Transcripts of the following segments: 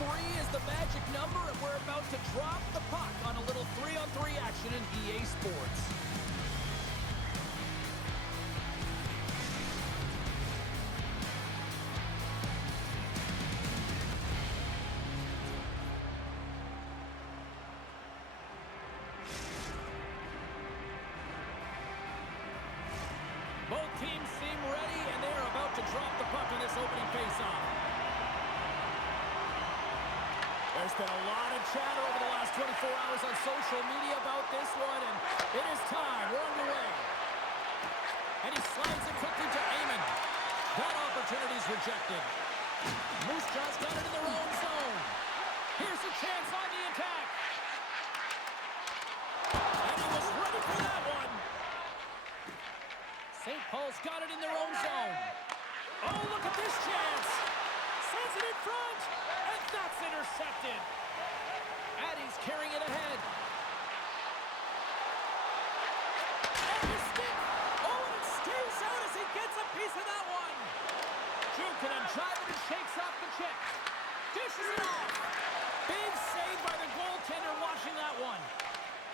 3 is the magic number, and we're about to drop the puck on a little 3-on-3 action in EA Sports. Both teams seem ready, and they're about to drop the puck on this opening faceoff. There's been a lot of chatter over the last 24 hours on social media about this one, and it is time. We're underway. And he slides it quickly to Amon. That opportunity's rejected. Moose Jaw's got it in their own zone. Here's a chance on the attack. And he was ready for that one. St. Paul's got it in their own zone. Oh, look at this chance. Sends it in front. And that's intercepted. Addy's carrying it ahead. And the stick. Oh, and it stays out as he gets a piece of that one. Jukin and Jivin and shakes off the chip. Dishes it off. Big save by the goaltender watching that one.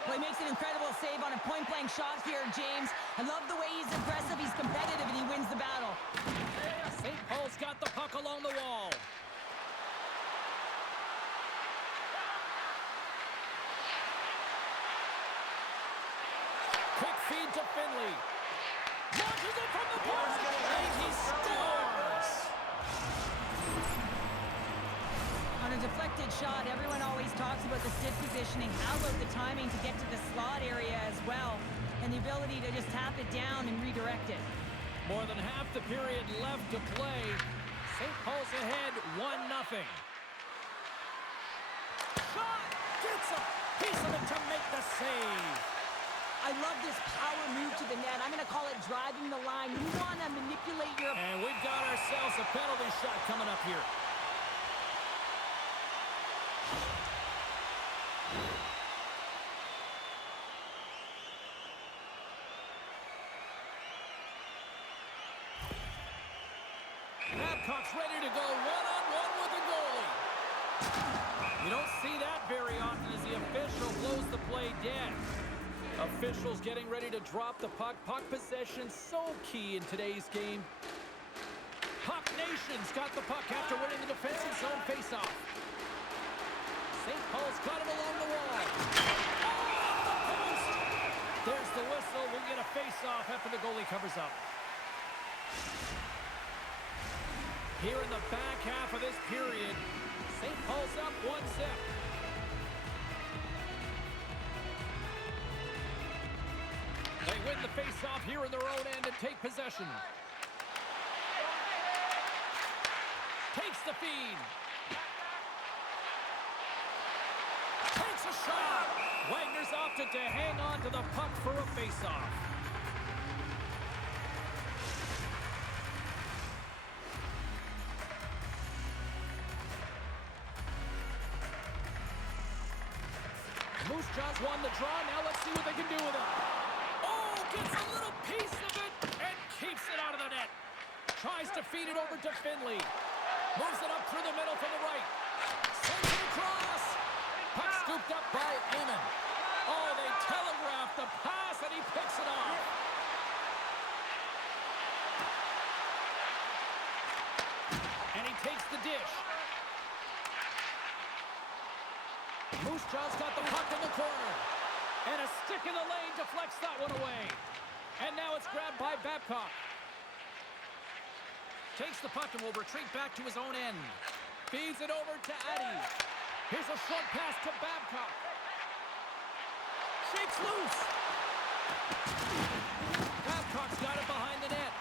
Well, he makes an incredible save on a point-blank shot here, James. I love the way he's aggressive, he's competitive, and he wins the battle. St. Paul's got the puck along the wall. Quick feed to Finley. Launches it from the point, and he scores! On a deflected shot, everyone always talks about the stick positioning. How about the timing to get to the slot area as well, and the ability to just tap it down and redirect it. More than half the period left to play. St. Paul's ahead 1-0. Shot! Gets a piece of it to make the save. I love this power move to the net. I'm going to call it driving the line. You want to manipulate your... And we've got ourselves a penalty shot coming up here. Babcock's ready to go one-on-one with the goalie. You don't see that very often as the official blows the play dead. Officials getting ready to drop the puck. Puck possession so key in today's game. Puck Nation's got the puck after winning the defensive zone faceoff. St. Paul's got it along the wall. Oh, off the post! There's the whistle. We'll get a faceoff after the goalie covers up. Here in the back half of this period, St. Paul's up 1-0. They win the face-off here in their own end and take possession. Takes the feed. Takes a shot. Wagner's opted to hang on to the puck for a face-off. Moose Jaws won the draw. Now let's see what they can do with it. Oh, gets a little piece of it and keeps it out of the net. Tries to feed it over to Finley. Moves it up through the middle for the right. Sends it across. Puck scooped up by Amon. Oh, they telegraphed the pass and he picks it off. And he takes the dish. Moose Jaw's got the puck in the corner. And a stick in the lane deflects that one away. And now it's grabbed by Babcock. Takes the puck and will retreat back to his own end. Feeds it over to Addy. Here's a short pass to Babcock. Shakes loose. Babcock's got it behind the net.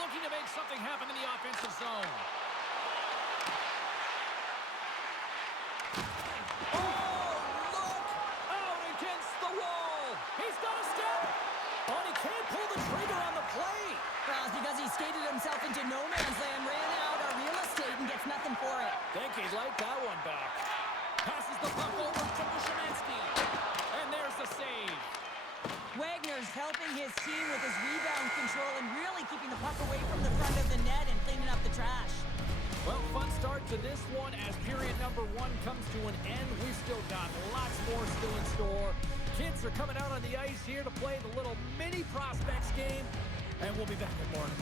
Looking to make something happen in the offensive zone. Because he skated himself into no man's land, ran out our real estate, and gets nothing for it. Think he'd like that one back. Passes the puck over to Bushimansky. And there's the save. Wagner's helping his team with his rebound control and really keeping the puck away from the front of the net and cleaning trash. Well, fun start to this one as period number 1 comes to an end. We've still got lots more still in store. Kids are coming out on the ice here to play the little mini prospects game, and we'll be back in the morning.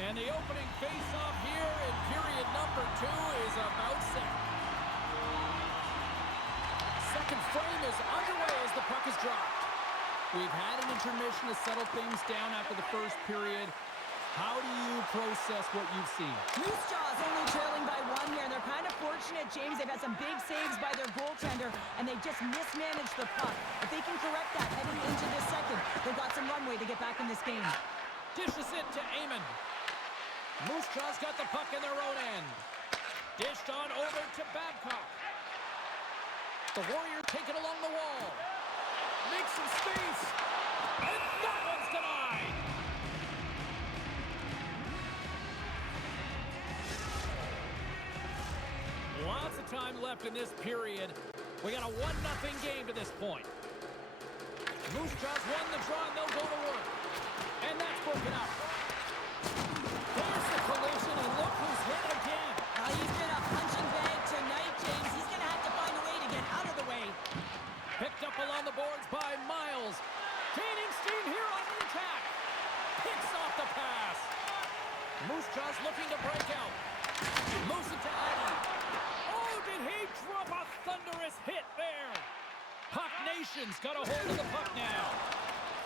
And the opening face-off here in period number 2 is about set. Second frame is underway as the puck is dropped. We've had an intermission to settle things down after the first period. How do you process what you've seen? Moose Jaw's only trailing by 1 here. They're kind of fortunate, James. They've had some big saves by their goaltender, and they just mismanaged the puck. If they can correct that heading into this second, they've got some runway to get back in this game. Dishes it to Amon. Moose Jaw's got the puck in their own end. Dished on over to Babcock. The Warrior take it along the wall. Makes some space. And that one's denied. Lots of time left in this period. We got a 1-0 game to this point. Moose Jaw's won the draw and they'll go to work. And that's broken up. There's the collision, and look who's hit again. He's been a punching bag tonight, James. He's going to have to find a way to get out of the way. Picked up along the boards by Miles. Gaining steam here on the attack. Picks off the pass. Moose Jaw's looking to break out. Moves it to Eddie. Oh, did he drop a thunderous hit there? Puck Nation's got a hold of the puck now.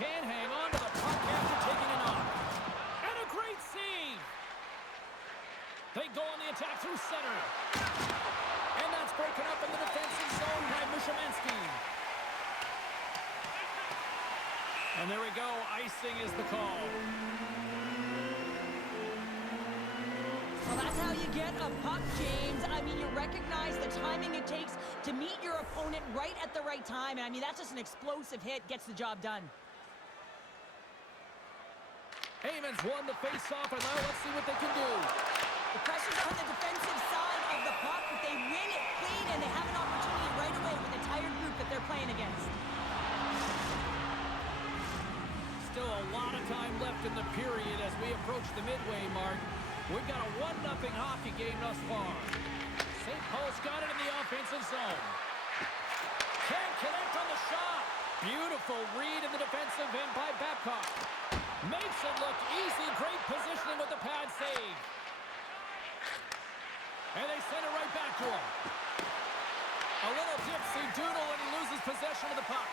Can't hang on to the puck after taking it off. And a great save. They go on the attack through center. And that's broken up in the defensive zone by Mushamansky. And there we go. Icing is the call. Well, that's how you get a puck, James. I mean, you recognize the timing it takes to meet your opponent right at the right time. And I mean, that's just an explosive hit. Gets the job done. Eamon's won the face-off, and now let's see what they can do. The pressure's on the defensive side of the puck, but they win it clean, and they have an opportunity right away with the tired group that they're playing against. Still a lot of time left in the period as we approach the midway mark. We've got a 1-0 hockey game thus far. St. Paul's got it in the offensive zone. Can't connect on the shot. Beautiful read in the defensive end by Babcock. Makes it look easy. Great positioning with the pad save. And they send it right back to him. A little dipsy doodle and he loses possession of the puck.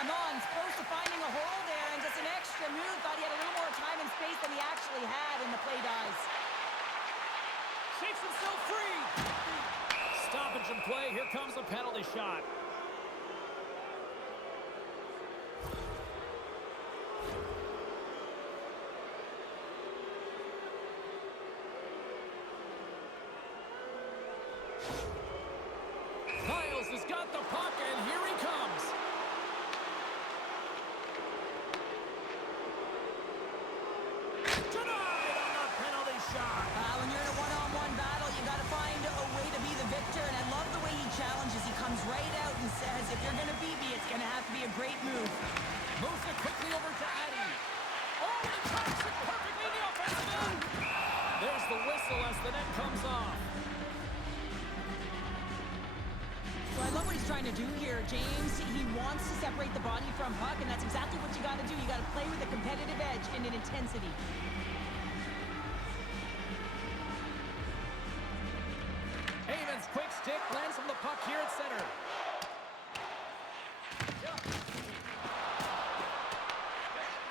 Amon's close to finding a hole there, and just an extra move. Thought he had a little more time and space than he actually had, and the play dies. Shakes himself free. Stoppage in play. Here comes a penalty shot. Miles has got the puck, and here he comes. Denied on the penalty shot. When you're in a one-on-one battle, you got to find a way to be the victor, and I love the way he challenges. He comes right out and says, if you're going to beat me, it's going to have to be a great move. Moves it quickly over to Addy. Oh, and he tracks it perfectly in the offensive end. There's the whistle as the net comes off. So I love what he's trying to do here, James. He wants to separate the body from puck, and that's exactly what you got to do. You got to play with a competitive edge and an intensity. Eamon's quick stick lands on the puck here at center.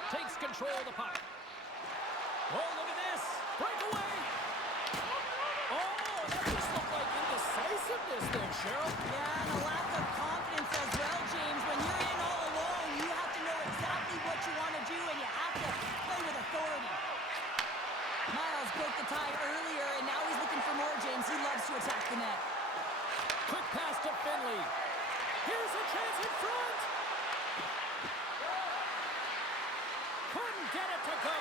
Takes control of the puck. Oh, look at this. Breakaway. Oh, that just looked like indecisiveness there, Cheryl. Yeah, and a lack of confidence as well, James. When you're in all alone, you have to know chance in front. Couldn't get it to go.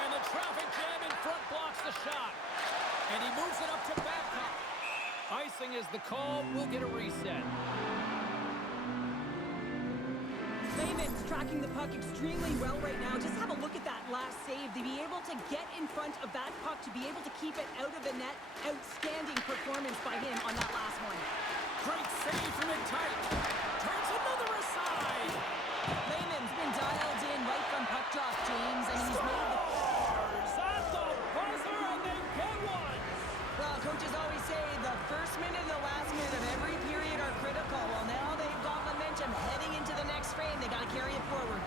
And the traffic jam in front blocks the shot. And he moves it up to Babcock. Icing is the call. We'll get a reset. Layman's tracking the puck extremely well right now. Just have a look at that last save. To be able to get in front of that puck, to be able to keep it out of the net. Outstanding performance by him on that last one. Great save from it tight. Turns another aside. Layman's been dialed in right from puck drop, James, and he's made the... Scores at the buzzer, and they get one. Well, coaches always say the first minute and the last minute of every period are critical. Well, now they've got momentum heading into the next frame. They got to carry it forward.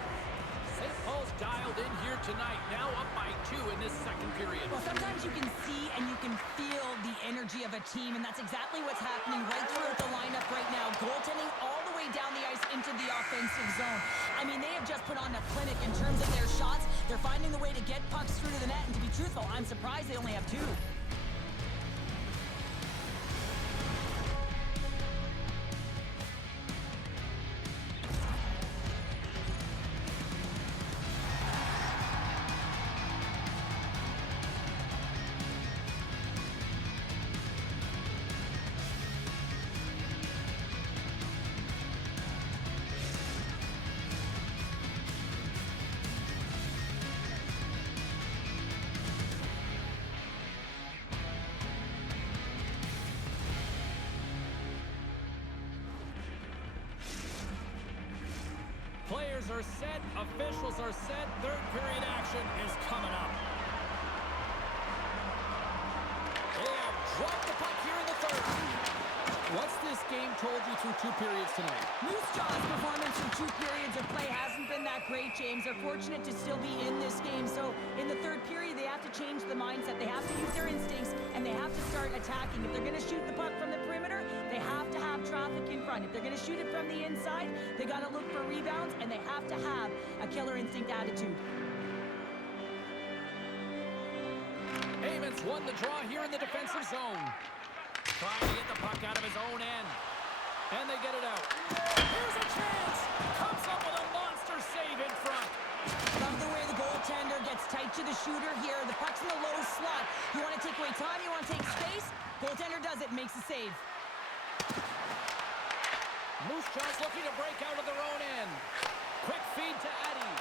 St. Paul's dialed in here tonight, now up by 2 in this second period. Well, sometimes you can see and you can feel the energy of a team, and that's exactly what's happening right throughout the lineup right now. Goaltending all the way down the ice into the offensive zone. I mean, they have just put on a clinic in terms of their shots. They're finding the way to get pucks through to the net, and to be truthful, I'm surprised they only have 2. Players are set, officials are set, third period action is coming up. They have dropped the puck here in the third. What's this game told you through 2 periods tonight? Moose Jaw's performance through 2 periods of play hasn't been that great, James. They're fortunate to still be in this game. So in the third period, they have to change the mindset. They have to use their instincts, and they have to start attacking. If they're going to shoot the puck from the perimeter, they have to have traffic in front. If they're going to shoot it from the inside, they got to look for rebounds, and they have to have a killer instinct attitude. Eamon's won the draw here in the defensive zone. Trying to get the puck out of his own end. And they get it out. Here's a chance. Comes up with a monster save in front. Love the way the goaltender gets tight to the shooter here. The puck's in the low slot. You want to take away time, you want to take space. Goaltender does it, makes a save. Moose Jaw's looking to break out of their own end. Quick feed to Eddie.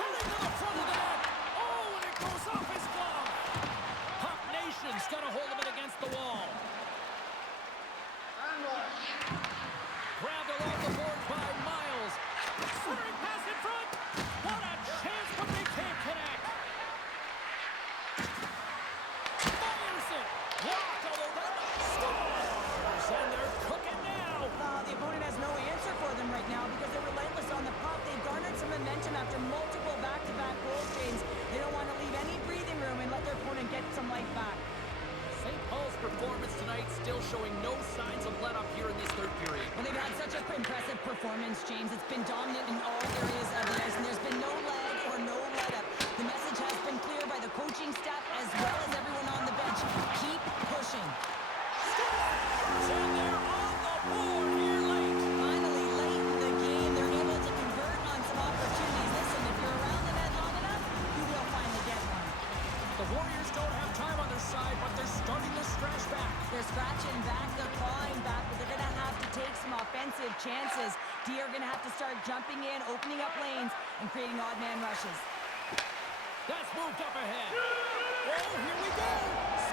Heading to the front of the net. Oh, and it goes off his glove. Puck Nation's got a hold of it against the wall. Grabbed along the boards by Miles. Centering pass in front. What a chance, but they can't connect. Fires it. Blocked, although that scores. And they're cooking now. The opponent has no answer for them right now because they're relentless on the puck. They've garnered some momentum after multiple back-to-back goal chains. They don't want to leave any breathing room and let their opponent get some life back. St. Paul's performance tonight still showing no signs of let-up here in this third period. Well, they've had such an impressive performance, James. It's been dominant in all areas of the ice, and there's been no lag or no let-up. The message has been clear by the coaching staff as well as everyone on the bench. Keep pushing. Scores! And they're on the board here late. Finally, late in the game, they're able to convert on some opportunities. Listen, if you're around the net long enough, you will finally get one. The Warriors don't have time on their side, but they're starting to scratch back. They're scratching back, they're clawing back, but they're going to have to take some offensive chances. D are going to have to start jumping in, opening up lanes, and creating odd man rushes. That's moved up ahead. Oh, here we go.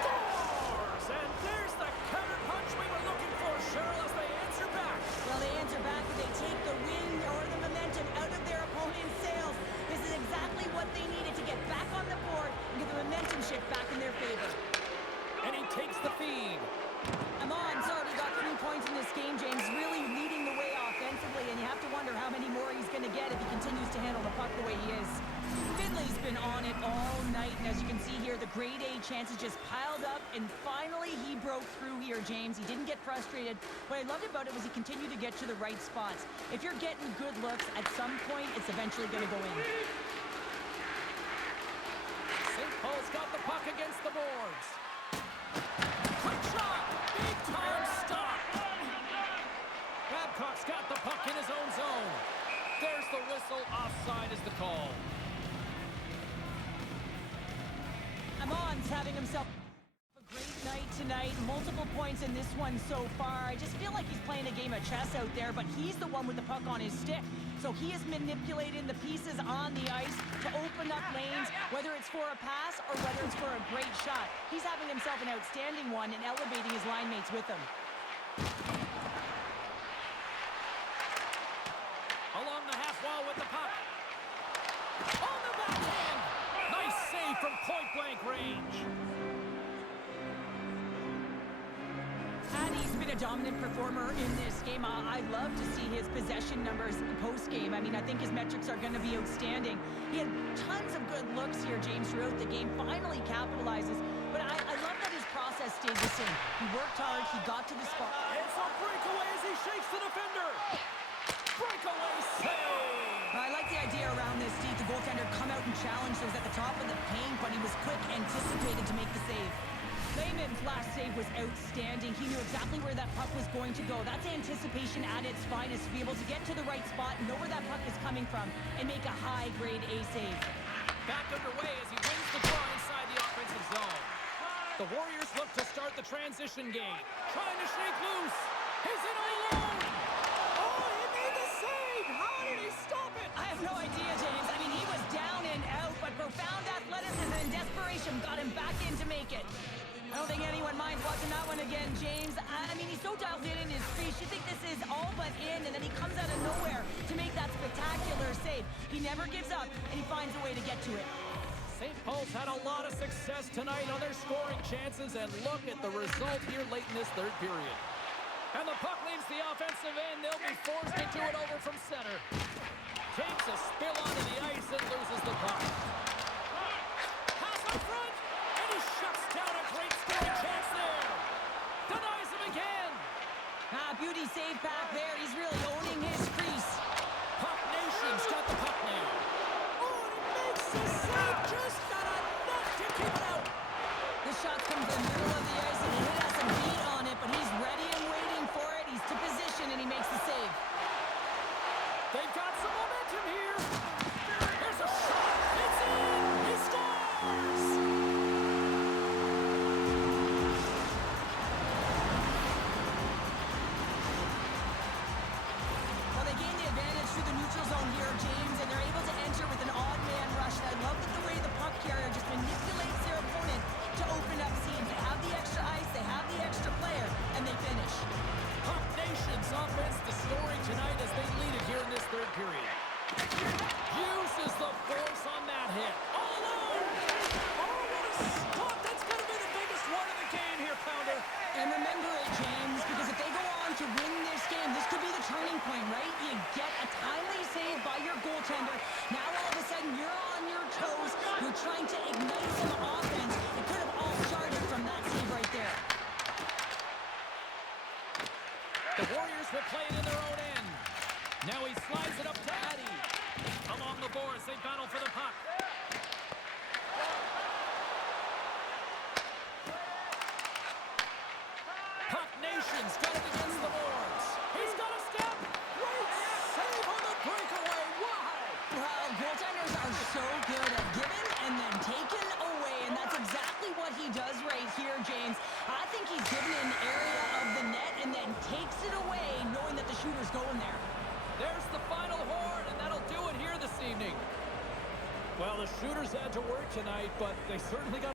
Scores! And there's the counter punch we were looking for, Cheryl, as they answer back. Well, they answer back, but they take the wind or the momentum out of their opponent's sails. This is exactly what they needed to get back on the board and get the momentum shift back in their favor. And he takes the feed. Amon's already got 3 points in this game, James, really leading the way offensively, and you have to wonder how many more he's going to get if he continues to handle the puck the way he is. Finley's been on it all night, and as you can see here, the grade A chances just piled up, and finally he broke through here, James. He didn't get frustrated. What I loved about it was he continued to get to the right spots. If you're getting good looks, at some point, it's eventually going to go in. St. Paul's got the puck against the boards. Quick shot! Big time stop! Babcock Puck's got the puck in his own zone. There's the whistle. Offside is the call. Amon's having himself a great night tonight. Multiple points in this one so far. I just feel like he's playing a game of chess out there, but he's the one with the puck on his stick. So he is manipulating the pieces on the ice to open up lanes, whether it's for a pass or whether it's for a great shot. He's having himself an outstanding one and elevating his line mates with him. Along the half wall with the puck. On the backhand. Nice save from point-blank range. He's been a dominant performer in this game. I love to see his possession numbers post-game. I mean, I think his metrics are going to be outstanding. He had tons of good looks here, James, throughout the game. Finally capitalizes. But I love that his process stayed the same. He worked hard. He got to the spot. It's a breakaway as he shakes the defender. Breakaway save. I like the idea around this, Steve. The goaltender come out and challenge those at the top of the paint, but he was quick, anticipated to make the save. Lehman's last save was outstanding. He knew exactly where that puck was going to go. That's anticipation at its finest, to be able to get to the right spot, know where that puck is coming from, and make a high-grade A save. Back underway as he wins the draw inside the offensive zone. The Warriors look to start the transition game. Trying to shake loose. He's in all alone. Oh, he made the save. How did he stop it? I have no idea, James. I mean, he was down and out, but profound athleticism and desperation got him back in to make it. I don't think anyone minds watching that one again, James. I mean, he's so dialed in his crease. You think this is all but in, and then he comes out of nowhere to make that spectacular save. He never gives up, and he finds a way to get to it. St. Paul's had a lot of success tonight on their scoring chances, and look at the result here late in this third period. And the puck leaves the offensive end. They'll be forced to do it over from center. Takes a spill onto the ice and loses the puck. Pass up front, and he shuts down a great scoring chance there. Denies him again. Beauty save back there. He's really owning his crease. Puck Nation's got the puck now. Oh, and he makes the save. Just got enough to keep it out. The shot comes in the middle of the ice, and he has some beat on it, but he's ready and waiting for it. He's to position, and he makes the save. They've got some momentum here. Here's a shot. It's in. He scores. Well, they gain the advantage through the neutral zone here, James, and they're able to enter with an odd man rush. And I love that the way the puck carrier just manipulates their opponent to open up seams. They have the extra ice, they have the extra player, and they finish. Puck Nation's offense the story tonight as they lead it here in this third period. Uses the force on that hit. All alone. Oh, what a stop. That's going to be the biggest one of the game here, Pounder. And remember it, James, because if they go on to win this game, this could be the turning point, right? You get a timely save by your goaltender. Now all of a sudden you're on your toes. You're trying to ignite some offense. It could have all started from that save right there. The Warriors will play it in their own end. Now he slides it up to Addy. Along the boards, they battle for the puck. Puck Nation's got it against the boards. He's got a step. Great save on the breakaway. Wow. Well, goaltenders are so good at giving and then taking away, and that's exactly what he does right here, James. I think he's given an area of the net and then takes it away, knowing that the shooter's going there. There's the final horn, and that'll do it here this evening. Well, the shooters had to work tonight, but they certainly got